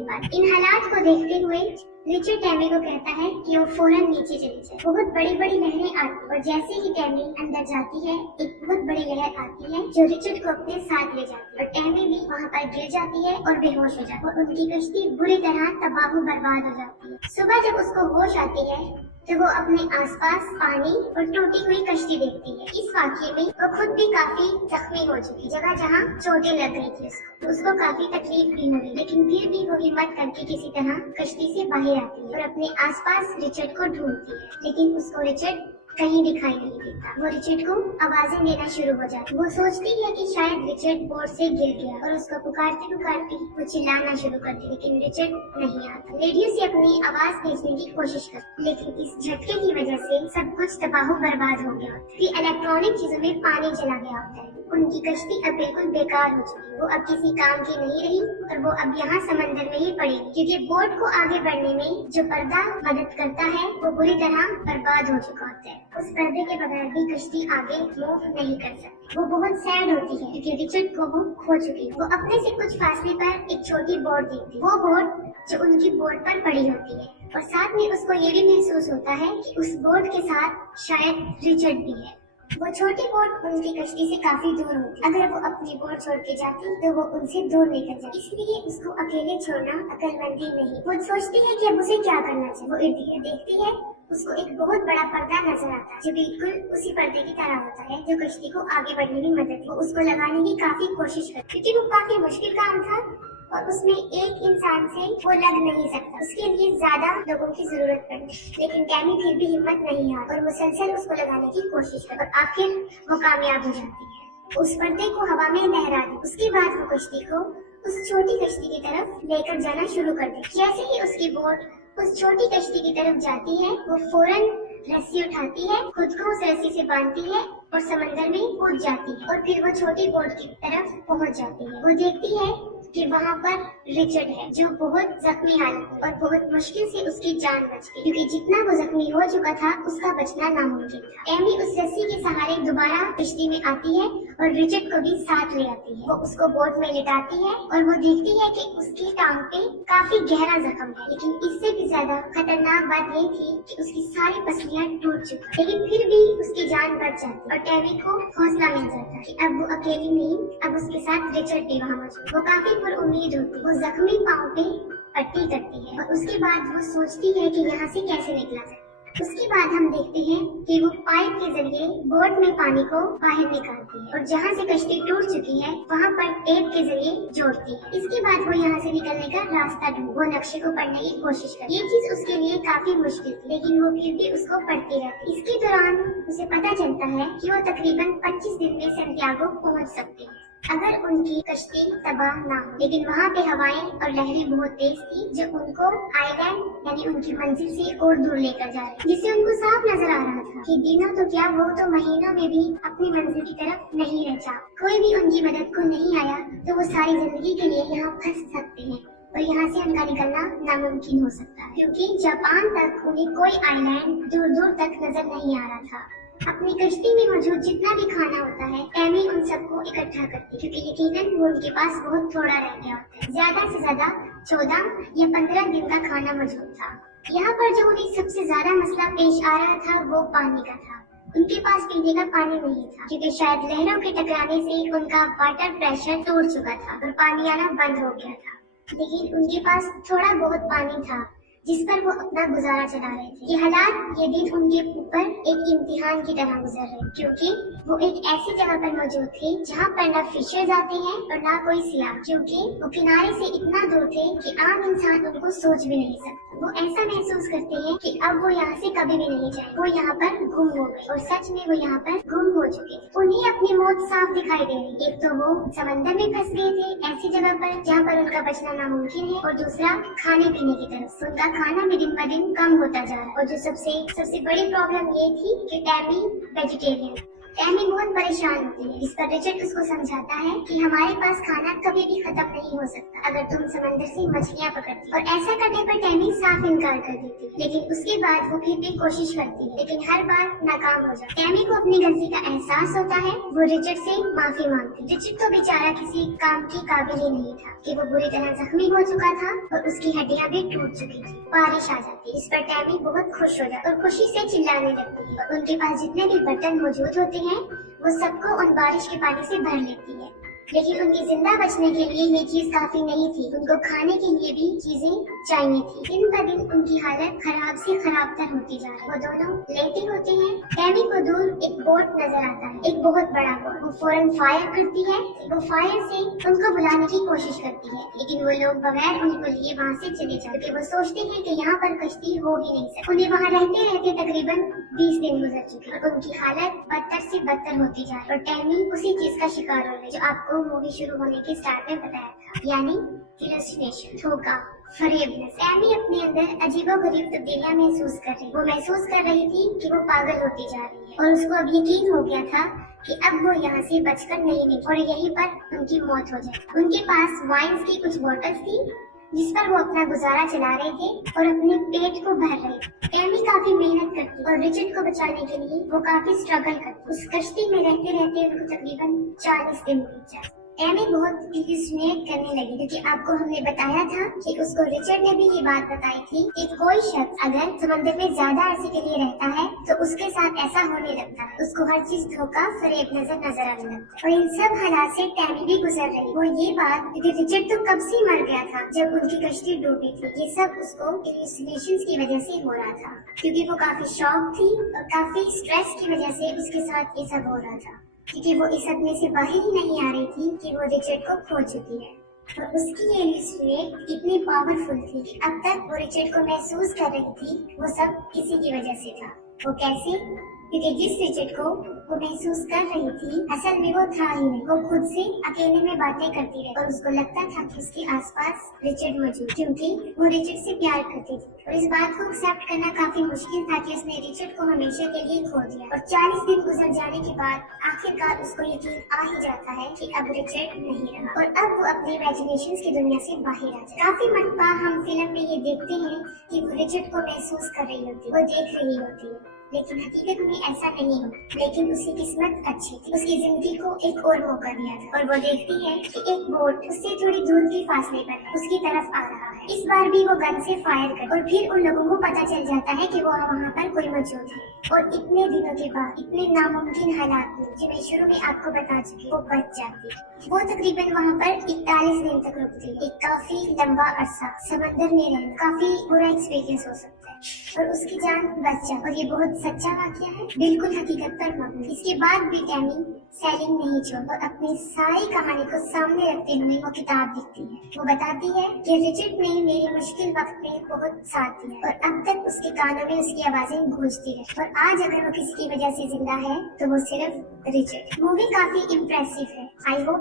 नहीं पाती। इन हालात को देखते हुए रिचर्ड टैमी को कहता है कि वो फौरन नीचे चली जाए। बहुत बड़ी बड़ी लहरें आती और जैसे ही टैमी अंदर जाती है एक बहुत बड़ी लहर आती है जो रिचर्ड को अपने साथ ले जाती है और टैमी भी वहाँ पर गिर जाती है और बेहोश हो जाती है और उनकी कश्ती बुरी तरह तबाह बर्बाद हो जाती है। सुबह जब उसको होश आती है तो वो अपने आसपास पानी और टूटी हुई कश्ती देखती है। इस वाकये में वो खुद भी काफी जख्मी हो चुकी, जगह जहाँ चोटें लग गई थी उसको काफी तकलीफ भी हुई, लेकिन फिर भी वो हिम्मत करके किसी तरह कश्ती से बाहर आती है और अपने आसपास रिचर्ड को ढूंढती है, लेकिन उसको रिचर्ड कहीं दिखाई नहीं देता। वो रिचर्ड को आवाजें देना शुरू हो जाती। वो सोचती है कि शायद रिचर्ड बोर्ड से गिर गया और उसको पुकारते पुकारते वो चिल्लाना शुरू करती, लेकिन रिचर्ड नहीं आता। रेडियो से अपनी आवाज भेजने की कोशिश करती, लेकिन इस झटके की वजह से सब कुछ तबाह बर्बाद हो गया होता है। इलेक्ट्रॉनिक चीजों में पानी चला गया होता है। उनकी कश्ती अब बिल्कुल बेकार हो चुकी है। वो अब किसी काम की नहीं रही और वो अब यहाँ समंदर में ही पड़ेगी, क्योंकि बोट को आगे बढ़ने में जो पर्दा मदद करता है वो बुरी तरह बर्बाद हो चुका होता है। उस पर्दे के बगैर भी कश्ती आगे मूव नहीं कर सकती। वो बहुत सैड होती है क्योंकि रिचर्ड को वो खो चुकी है। वो अपने से कुछ फासले पर एक छोटी बोट देखती है। वो बोट जो उनकी बोट पर पड़ी होती है और साथ में उसको ये भी महसूस होता है कि उस बोट के साथ शायद रिचर्ड भी है। वो छोटी बोट उनकी कश्ती से काफी दूर होती। अगर वो अपनी बोट छोड़ के जाती तो वो उनसे दूर निकल जाती, इसलिए उसको अकेले छोड़ना अक्लमंदी नहीं। वो सोचती है कि अब उसे क्या करना चाहिए। वो इर्द गिर्द देखती है, उसको एक बहुत बड़ा पर्दा नजर आता है जो बिल्कुल उसी पर्दे की तरह होता है जो कश्ती को आगे बढ़ने में मदद। वो उसको लगाने की काफी कोशिश करती, क्योंकि वो काफी मुश्किल काम था और उसमें एक इंसान से वो लग नहीं सकता, उसके लिए ज्यादा लोगों की जरूरत पड़ती। लेकिन टैमी फिर भी हिम्मत नहीं हारी और मुसलसल उसको लगाने की कोशिश कर और आखिर वो कामयाब हो जाती है। उस पर्दे को हवा में लहरा दी। उसके बाद वो कश्ती को उस छोटी कश्ती की तरफ लेकर जाना शुरू कर दी। जैसे ही उसकी बोट उस छोटी कश्ती की तरफ जाती है वो फौरन रस्सी उठाती है, खुद को उस रस्सी से बांधती है और समंदर में कूद जाती है और फिर वो छोटी बोट की तरफ पहुंच जाती है। वो देखती है कि वहाँ पर रिचर्ड है जो बहुत जख्मी हालत में और बहुत मुश्किल से उसकी जान बच गई, क्योंकि जितना वो जख्मी हो चुका था उसका बचना नामुमकिन था। एमी उस रस्सी के सहारे दोबारा कश्ती में आती है और रिचर्ड को भी साथ ले आती है। वो उसको बोट में लिटाती है और वो देखती है कि उसकी टांग पे काफी गहरा जख्म है, लेकिन इससे भी ज्यादा खतरनाक बात ये थी कि उसकी सारी पसलियां टूट चुकी, लेकिन फिर भी उसकी जान बच जाती और टैमी को हौसला मिल जाता कि अब वो अकेली नहीं, अब उसके साथ रिचर्ड भी वहाँ मौजूद। वो काफी उम्मीद होती। वो जख्मी पाँव पे पट्टी करती है और उसके बाद वो सोचती है कि यहाँ से कैसे निकला जाए। उसके बाद हम देखते हैं कि वो पाइप के जरिए बोट में पानी को बाहर निकालती है और जहाँ से कश्ती टूट चुकी है वहाँ पर टेप के जरिए जोड़ती है। इसके बाद वो यहाँ से निकलने का रास्ता ढूंढ वो नक्शे को पढ़ने की कोशिश करती। ये चीज उसके लिए काफी मुश्किल थी, लेकिन वो फिर भी उसको पढ़ती रहती। इसके दौरान उसे पता चलता है कि वो तकरीबन 25 दिन में सैंटियागो पहुँच सकती है अगर उनकी कश्ती तबाह ना हो। लेकिन वहाँ पे हवाएं और लहरें बहुत तेज थी जो उनको आइलैंड यानी उनकी मंजिल से और दूर लेकर जा रही, जिससे उनको साफ नजर आ रहा था कि दिनों तो क्या वो तो महीनों में भी अपनी मंजिल की तरफ नहीं रचा। कोई भी उनकी मदद को नहीं आया तो वो सारी जिंदगी के लिए यहाँ फंस सकते हैं और यहाँ से उनका निकलना नामुमकिन हो सकता है, क्योंकि जापान तक उन्हें कोई आइलैंड दूर दूर तक नजर नहीं आ रहा था। अपनी कश्ती में मौजूद जितना भी खाना होता है एमी उन सबको इकट्ठा करती, क्योंकि यकीनन वो उनके पास बहुत थोड़ा रह गया होता है। ज्यादा से ज्यादा 14 या 15 दिन का खाना मौजूद था। यहाँ पर जो उन्हें सबसे ज्यादा मसला पेश आ रहा था वो पानी का था। उनके पास पीने का पानी नहीं था, क्योंकि शायद लहरों के टकराने से उनका वाटर प्रेशर टूट चुका था और पानी आना बंद हो गया था। लेकिन उनके पास थोड़ा बहुत पानी था जिस पर वो अपना गुजारा चला रहे थे। ये हालात, ये दिन उनके ऊपर एक इम्तिहान की तरह गुजर रहे, क्योंकि वो एक ऐसी जगह पर मौजूद थे जहाँ पर ना फिशर्स आते हैं और ना कोई सियाह, क्योंकि वो किनारे से इतना दूर थे कि आम इंसान उनको सोच भी नहीं सकता। वो ऐसा महसूस करते हैं कि अब वो यहाँ से कभी भी नहीं जाए। वो यहाँ पर गुम हो गए और सच में वो यहाँ पर गुम हो चुके। उन्हें अपनी मौत साफ दिखाई दे रही। एक तो वो समंदर में फंस गए थे ऐसी जगह पर जहाँ पर उनका बचना नामुमकिन है, और दूसरा खाने पीने की तरफ उनका खाना भी दिन ब दिन कम होता जा रहा है। और जो सबसे बड़ी प्रॉब्लम ये थी कि टैमी वेजिटेरियन, टैमी बहुत परेशान होती है, इस पर रिचर्ड उसको समझाता है कि हमारे पास खाना कभी भी खत्म नहीं हो सकता अगर तुम समंदर से मछलियाँ पकड़ती। और ऐसा करने पर टैमी साफ इनकार कर देती है, लेकिन उसके बाद वो फिर भी कोशिश करती है, लेकिन हर बार नाकाम हो जाती है। टैमी को अपनी गलती का एहसास होता है, वो रिचर्ड से माफी मांगती। रिचर्ड तो बेचारा किसी काम की काबिल ही नहीं था कि वो बुरी तरह जख्मी हो चुका था और उसकी हड्डियां भी टूट चुकी थी। बारिश आ जाती, इस पर टैमी बहुत खुश हो जाती और खुशी से चिल्लाने लगती है। और उनके पास जितने भी बर्तन मौजूद होते हैं वो सबको उन बारिश के पानी से भर लेती है। लेकिन उनके जिंदा बचने के लिए ये चीज काफी नहीं थी, उनको खाने के लिए भी चीजें चाहिए थी। दिन ब दिन उनकी हालत खराब से खराब तर होती जा रही है। वो दोनों लेटे होते हैं। टैमी को दूर एक बोट नजर आता है, एक बहुत बड़ा बोट। वो फौरन फायर करती है। वो फायर से उनको बुलाने की कोशिश करती है, लेकिन वो लोग बगैर उनको लिए वहाँ से चले जाते, क्योंकि वो सोचते हैं कि यहाँ पर कश्ती हो ही नहीं सकती। उन्हें वहाँ रहते रहते तकरीबन 20 दिन गुजर चुके और उनकी हालत बदतर से बदतर होती जा रही है। और टैमी उसी चीज का शिकार हो रही है जो आपको मूवी शुरू होने के स्टार्ट में बताया था, यानी हेलुसिनेशन, धोखा, फरेबनेस। टैमी अपने अंदर अजीबोगरीब तब्दीलियां महसूस कर रही। वो महसूस कर रही थी कि वो पागल होती जा रही है और उसको अब यकीन हो गया था कि अब वो यहाँ से बचकर नहीं निकलेगी और यहीं पर उनकी मौत हो जाए। उनके पास वाइन्स की कुछ बोतल्स थी जिस पर वो अपना गुजारा चला रहे थे और अपने पेट को भर रहे थे। टैमी काफी मेहनत करती और रिचर्ड को बचाने के लिए वो काफी स्ट्रगल करती। उस कश्ती में रहते रहते उनको तकरीबन 40 दिन बीत जाते। टैमी बहुत हेलुसिनेट करने लगी, क्योंकि आपको हमने बताया था कि उसको रिचर्ड ने भी ये बात बताई थी कि कोई शख्स अगर समंदर में ज्यादा अरसे के लिए रहता है तो उसके साथ ऐसा होने लगता है, उसको हर चीज धोखा फरेब नजर आने लगता है। और इन सब हालात से टैमी भी गुजर रही। वो ये बात, क्योंकि रिचर्ड तो कब से मर गया था जब उनकी कश्ती डूबी थी, ये सब उसको हेलुसिनेशंस की वजह से हो रहा था, क्योंकि वो काफी शॉक थी और काफी स्ट्रेस की वजह से उसके साथ ये सब हो रहा था, क्योंकि वो इस सदमे से बाहर ही नहीं आ रही थी कि वो रिचर्ड को खो चुकी है। और उसकी ये हेलुसिनेट इतनी पावरफुल थी कि अब तक वो रिचर्ड को महसूस कर रही थी, वो सब इसी की वजह से था। वो कैसे? क्योंकि जिस रिचर्ड को वो महसूस कर रही थी असल में वो था ही नहीं। वो खुद से अकेले में बातें करती रही और उसको लगता था कि उसके आसपास रिचर्ड मौजूद, क्योंकि वो रिचर्ड से प्यार करती थी। और इस बात को एक्सेप्ट करना काफी मुश्किल था कि उसने रिचर्ड को हमेशा के लिए खो दिया। और 40 दिन गुजर जाने के बाद आखिरकार उसको यकीन आ ही जाता है कि अब रिचर्ड नहीं रहा और अब वो अपनी इमेजिनेशंस की दुनिया से बाहर आ जाए। काफी मरतबा हम फिल्म में ये देखते हैं कि वो रिचर्ड को महसूस कर रही होती है, वो देख रही होती है, लेकिन हकीकत में ऐसा नहीं हो। लेकिन उसकी किस्मत अच्छी थी, उसकी जिंदगी को एक और मौका दिया था और वो देखती है कि एक बोट उससे थोड़ी दूर की फासले पर उसकी तरफ आ रहा है। इस बार भी वो गन से फायर कर और फिर उन लोगों को पता चल जाता है कि वो वहाँ पर कोई मौजूद है। और इतने दिनों के बाद, इतने नामुमकिन हालात में जो मैं शुरू में आपको बता चुकी, वो बच जाती है। वो तकरीबन वहाँ पर 41 दिन तक रुकती है। एक काफी लंबा अरसा समंदर में रहना काफी बुरा एक्सपीरियंस हो सकता है और उसकी जान बच जाए। और ये बहुत सच्चा वाकया है, बिल्कुल हकीकत पर मबनी। इसके बाद भी टैमी सैलिंग नहीं छोड़ और अपनी सारी कहानी को सामने रखते हुए वो किताब लिखती है। वो बताती है कि रिचर्ड ने मेरे मुश्किल वक्त में बहुत साथ दिया और अब तक उसके कानों में उसकी आवाजें गूंजती रही। और आज अगर वो किसी की वजह से जिंदा है तो वो सिर्फ रिचर्ड। मूवी काफी इम्प्रेसिव है। I hope